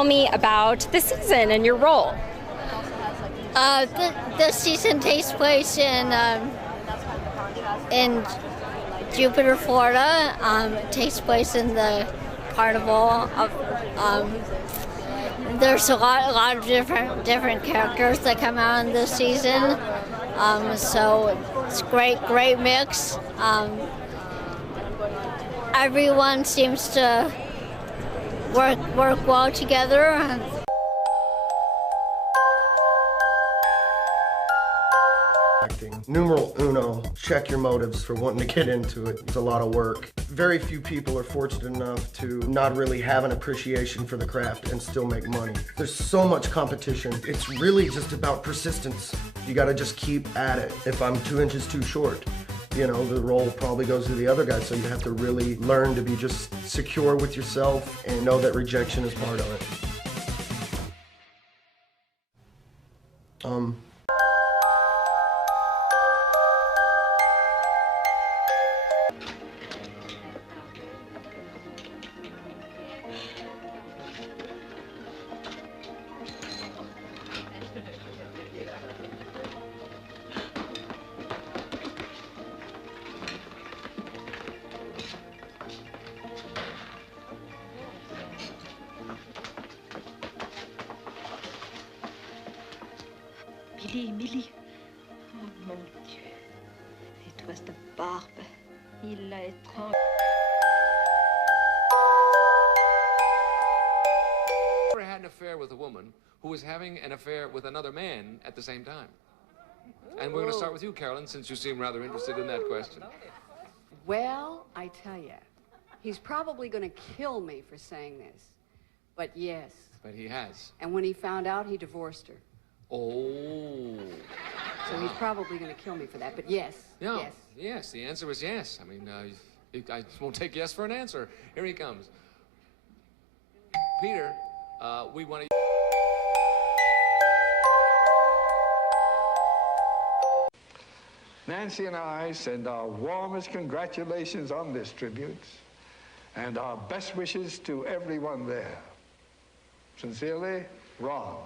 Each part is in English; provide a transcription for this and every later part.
tell me about the season and your role? The season takes place in Jupiter, Florida. It takes place in the carnival of. There's a lot of different characters that come out in this season. So it's great mix. Everyone seems to work well together. Numeral uno, check your motives for wanting to get into it. It's a lot of work. Very few people are fortunate enough to not really have an appreciation for the craft and still make money. There's so much competition. It's really just about persistence. You gotta just keep at it. If I'm 2 inches too short, you know, the role probably goes to the other guy, so you have to really learn to be just secure with yourself and know that rejection is part of it. Millie. Oh mon Dieu. It was the barbe. Il l'a étranglée. I had an affair with a woman who was having an affair with another man at the same time. And we're going to start with you, Carolyn, since you seem rather interested in that question. Well, I tell you, he's probably going to kill me for saying this. But yes. But he has. And when he found out, he divorced her. Oh. So he's probably going to kill me for that. But yes. No. Yes. Yes, the answer is yes. I mean, I won't take yes for an answer. Here he comes. Peter, we want to... Nancy and I send our warmest congratulations on this tribute and our best wishes to everyone there. Sincerely, Ron.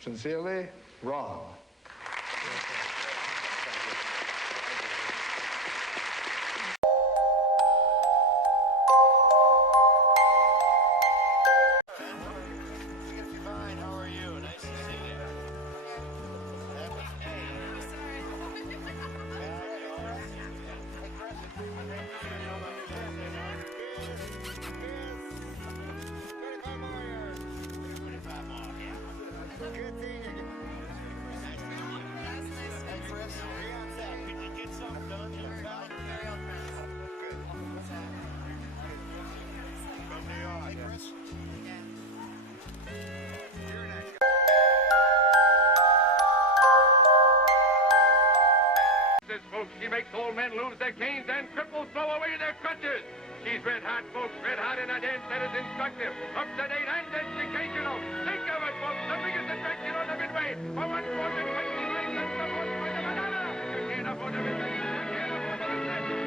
Sincerely, Ron. She makes old men lose their canes and cripples throw away their crutches. She's red hot, folks, red hot in a dance that is instructive, up to date, and educational. Think of it, folks, the biggest attraction on the Midway. For 1 quarter, 20 rings and the 1 point of banana. You can't afford to miss it. You can't afford to miss it.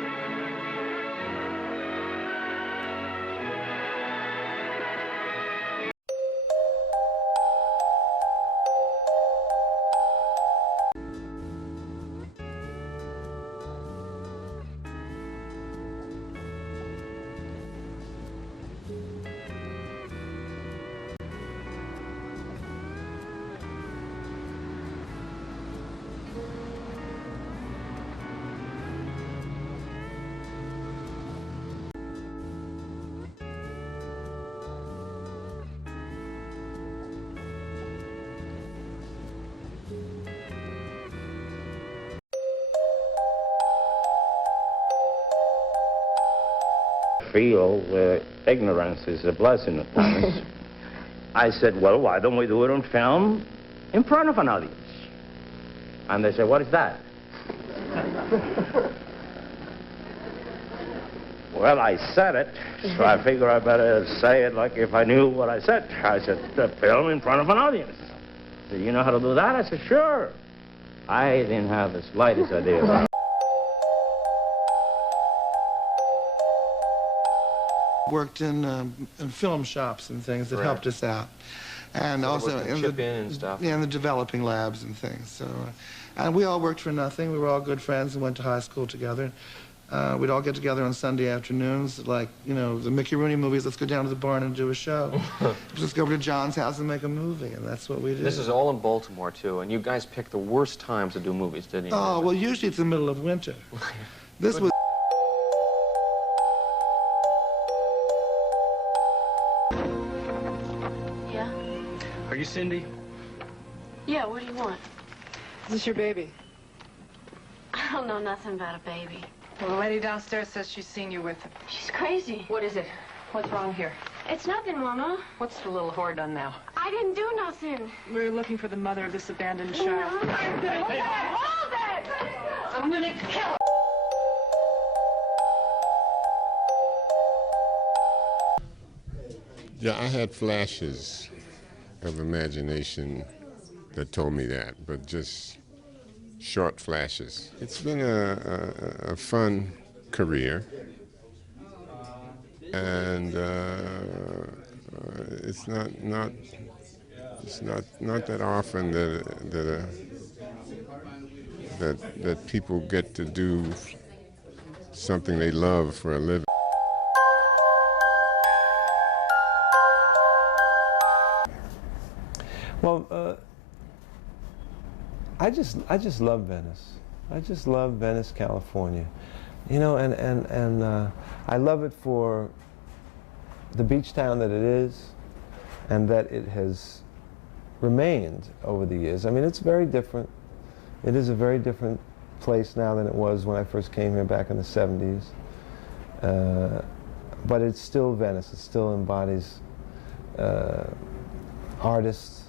Feel ignorance is a blessing at times. I said, well, why don't we do it on film in front of an audience? And they said, what is that? Well, I said it, so I figure I better say it like if I knew what I said. I said, the film in front of an audience. They said, you know how to do that? I said, sure. I didn't have the slightest idea about it. Worked in film shops and things that helped us out. And so also in and stuff. Yeah, in the developing labs and things. So, and we all worked for nothing. We were all good friends and went to high school together. We'd all get together on Sunday afternoons, like, you know, the Mickey Rooney movies, let's go down to the barn and do a show. Just go over to John's house and make a movie, and that's what we did. This is all in Baltimore, too, and you guys picked the worst times to do movies, didn't you? Oh, well, usually it's the middle of winter. This was... Yeah? Are you Cindy? Yeah, what do you want? Is this your baby? I don't know nothing about a baby. Well, the lady downstairs says she's seen you with him. She's crazy. What is it? What's wrong here? It's nothing, Mama. What's the little whore done now? I didn't do nothing. We're looking for the mother of this abandoned child. Hold it! I'm gonna kill her. Yeah, I had flashes of imagination that told me that, but just short flashes. It's been a fun career, and it's not that often that people get to do something they love for a living. Well, I just love Venice. I just love Venice, California. You know, and I love it for the beach town that it is, and that it has remained over the years. I mean, it's very different. It is a very different place now than it was when I first came here back in the 70s. But it's still Venice. It still embodies artists.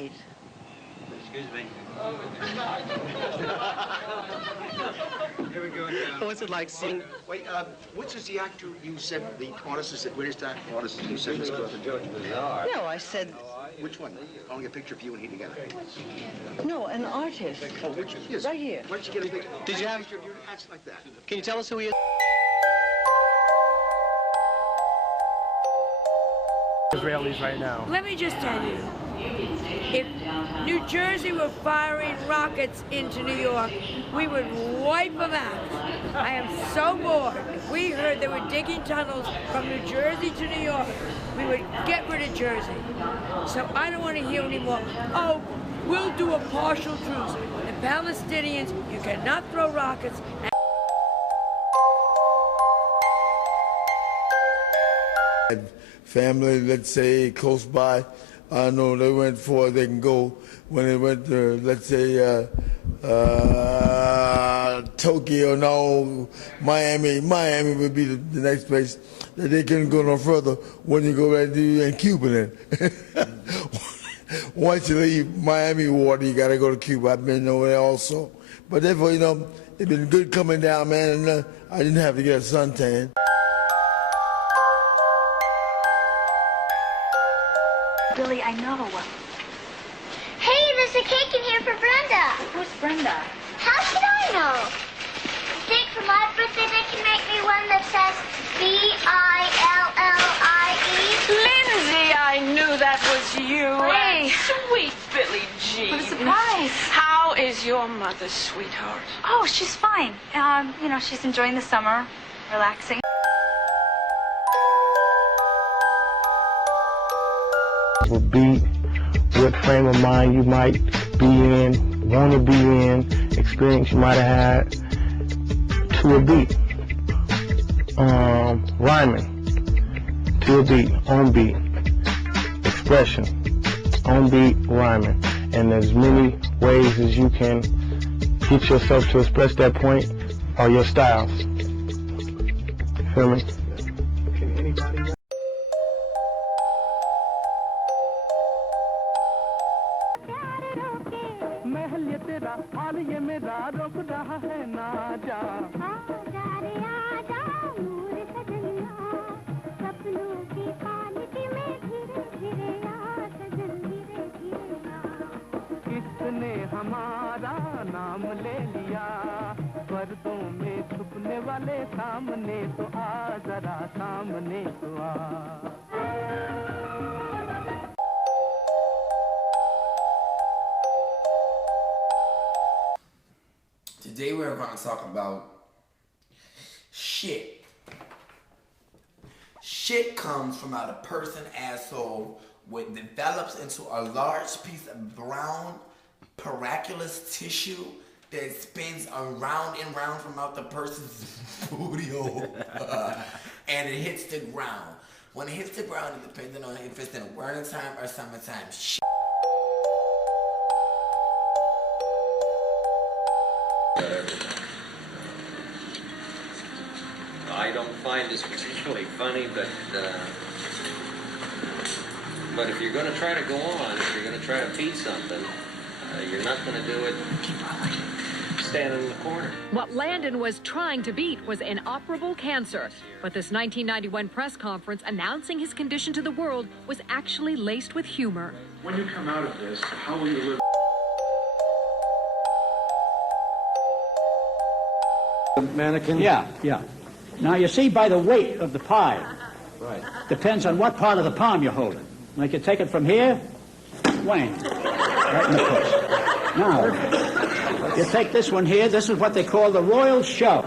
Excuse me. Here we go now. What's it like seeing... Wait, which is the actor you said, the artist is the greatest artist you said this brother? No, I said... Which one? I want to get a picture of you and he together. No, an artist. Oh, which? Yes. Right here. Why don't you get a picture? Did you have... Picture of you acts like that. Can you tell us who he is? Israelis right now. Let me just tell you, if New Jersey were firing rockets into New York, we would wipe them out. I am so bored. If we heard they were digging tunnels from New Jersey to New York, we would get rid of Jersey. So I don't want to hear anymore, oh, we'll do a partial truce. The Palestinians, you cannot throw rockets. Family, let's say, close by, I know they went for, they can go when they went to, let's say, Tokyo, no, Miami. Miami would be the next place that they couldn't go no further when you go right to Cuba then. Once you leave Miami water, you got to go to Cuba. I've been over there also. But therefore, you know, it's been good coming down, man, and I didn't have to get a suntan. Billy, I know. Hey, there's a cake in here for Brenda. Who's Brenda? How should I know? I think for my birthday they can make me one that says B-I-L-L-I-E. Lindsay, I knew that was you. Hey. Sweet Billie Jean. What a surprise. How is your mother, sweetheart? Oh, she's fine. You know, she's enjoying the summer, relaxing. Beat, what frame of mind you might be in, want to be in, experience you might have had to a beat. Rhyming to a beat, on beat, expression, on beat, rhyming. And as many ways as you can get yourself to express that point are your styles. Feel me? किसने हमारा नाम ले लिया वाले सामने तो आ जरा सामने तो आ Today we're going to talk about shit. Shit comes from out a person's asshole, which develops into a large piece of brown, miraculous tissue that spins around and round from out the person's booty hole, and it hits the ground. When it hits the ground, it depends on if it's in winter time or summertime. Shit. I don't find this particularly funny, but if you're going to try to go on, if you're going to try to beat something, you're not going to do it standing in the corner. What Landon was trying to beat was inoperable cancer, but this 1991 press conference announcing his condition to the world was actually laced with humor. When you come out of this, how will you live? Mannequin? Yeah. Now, you see, by the weight of the pie, right, depends on what part of the palm you're holding. Like you take it from here, whang, right in the push. Now, you take this one here, this is what they call the royal shove.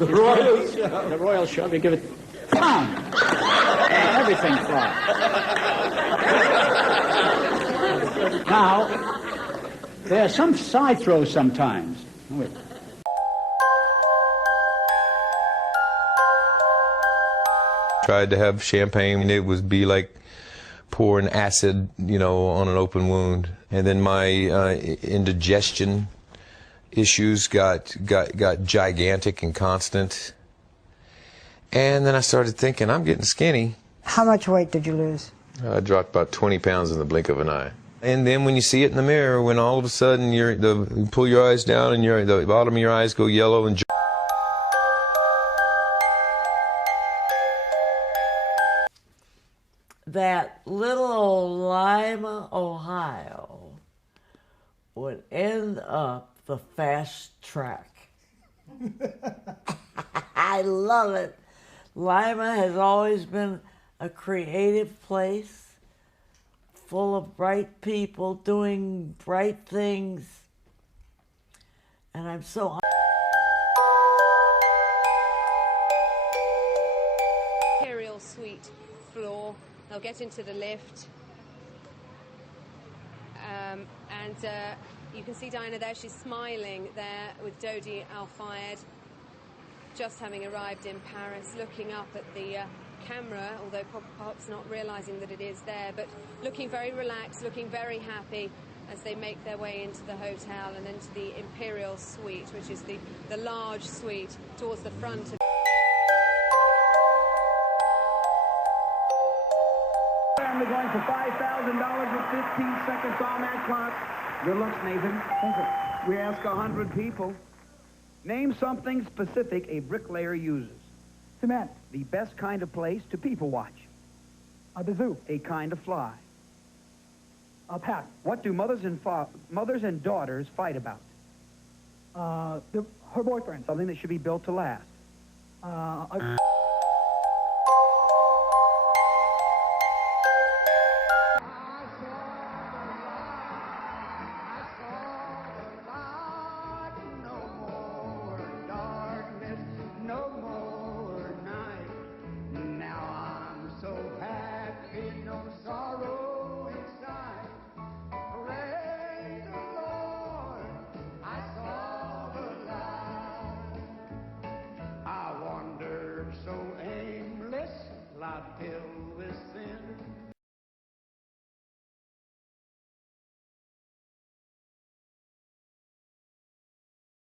The royal shove? The royal shove, you give it, pound, and everything flies. Now, there are some side throws sometimes. Wait. Tried to have champagne, it would be like pouring acid, on an open wound. And then my indigestion issues got gigantic and constant. And then I started thinking, I'm getting skinny. How much weight did you lose? I dropped about 20 pounds in the blink of an eye. And then when you see it in the mirror, when all of a sudden you pull your eyes down and the bottom of your eyes go yellow and that little old Lima, Ohio would end up the fast track. I love it. Lima has always been a creative place, full of bright people doing bright things. And I'm so Imperial Suite floor. They'll get into the lift, and you can see Diana there. She's smiling there with Dodi Al-Fayed, just having arrived in Paris, looking up at the camera, although perhaps not realizing that it is there, but looking very relaxed, looking very happy as they make their way into the hotel and into the Imperial Suite, which is the large suite towards the front of We're going for $5,000 with 15 seconds on that clock. Good luck, Nathan. Thank you. We ask 100 people. Name something specific a bricklayer uses. Cement. The best kind of place to people watch. The zoo. A kind of fly. A pass. What do mothers and daughters fight about? Her boyfriend. Something that should be built to last.